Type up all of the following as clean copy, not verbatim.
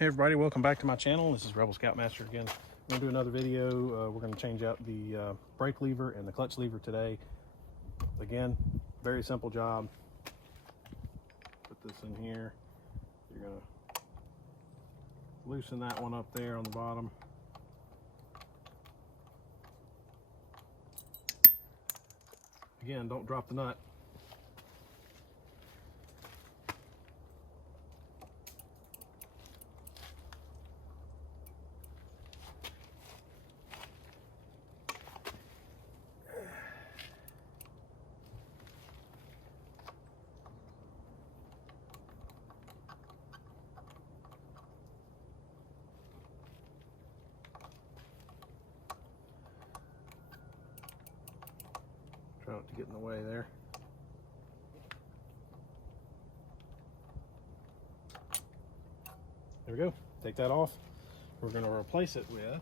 Hey everybody, welcome back to my channel. This is Rebel Scoutmaster again. I'm going to do another video. We're going to change out the brake lever and the clutch lever today. Again, very simple job. Put this in here. You're going to loosen that one up there on the bottom. Again, don't drop the nut. Try not to get in the way there. There we go. Take that off. We're going to replace it with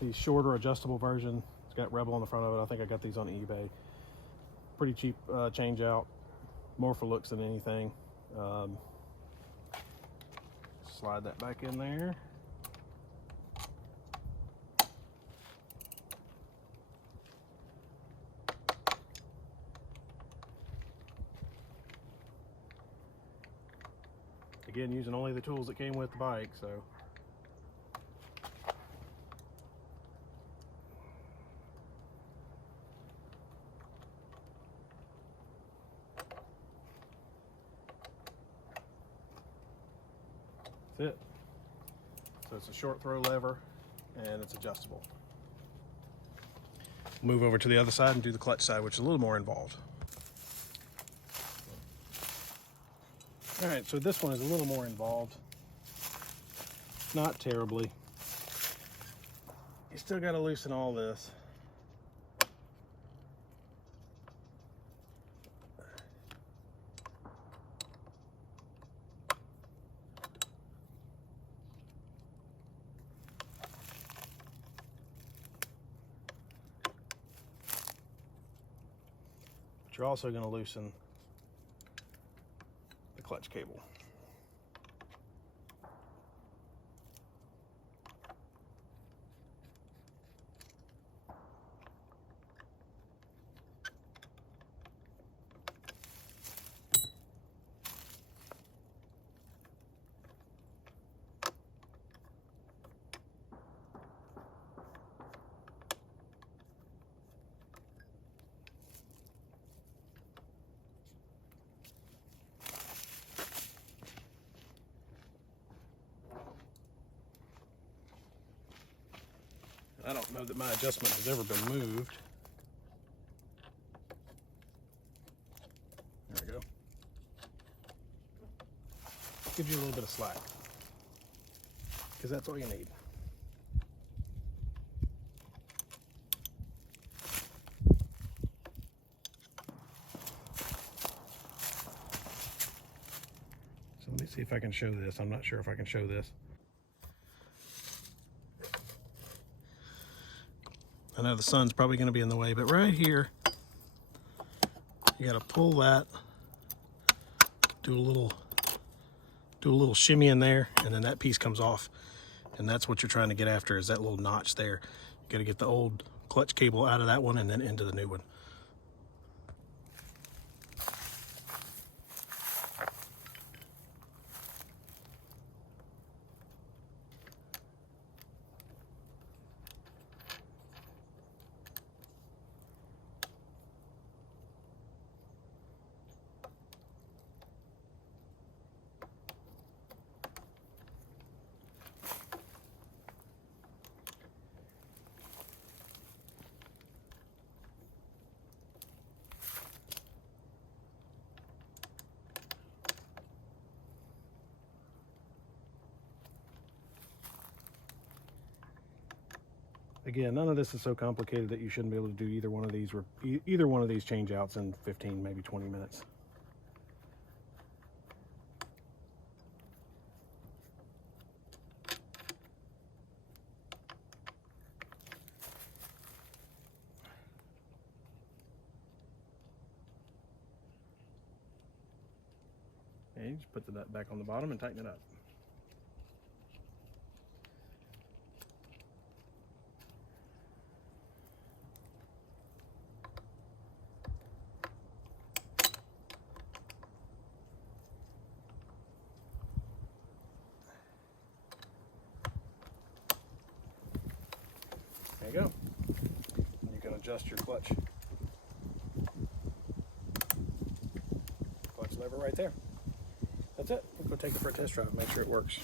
the shorter adjustable version. It's got Rebel on the front of it. I think I got these on eBay. Pretty cheap change out. More for looks than anything. Slide that back in there. Again, using only the tools that came with the bike, so. That's it. So it's a short throw lever and it's adjustable. Move over to the other side and do the clutch side, which is a little more involved. All right, so this one is a little more involved. Not terribly. You still got to loosen all this. But you're also going to loosen the clutch cable. I don't know that my adjustment has ever been moved. There we go. Gives you a little bit of slack, because that's all you need. So let me see if I can show this. I'm not sure if I can show this. I know the sun's probably going to be in the way, but right here, you got to pull that, do a little shimmy in there, and then that piece comes off. And that's what you're trying to get after, is that little notch there. You got to get the old clutch cable out of that one and then into the new one. Again, none of this is so complicated that you shouldn't be able to do either one of these change outs in 15, maybe 20 minutes. Okay, just put the nut back on the bottom and tighten it up. There you go. And you can adjust your clutch lever right there. That's it. We'll go take it for a test drive and make sure it works.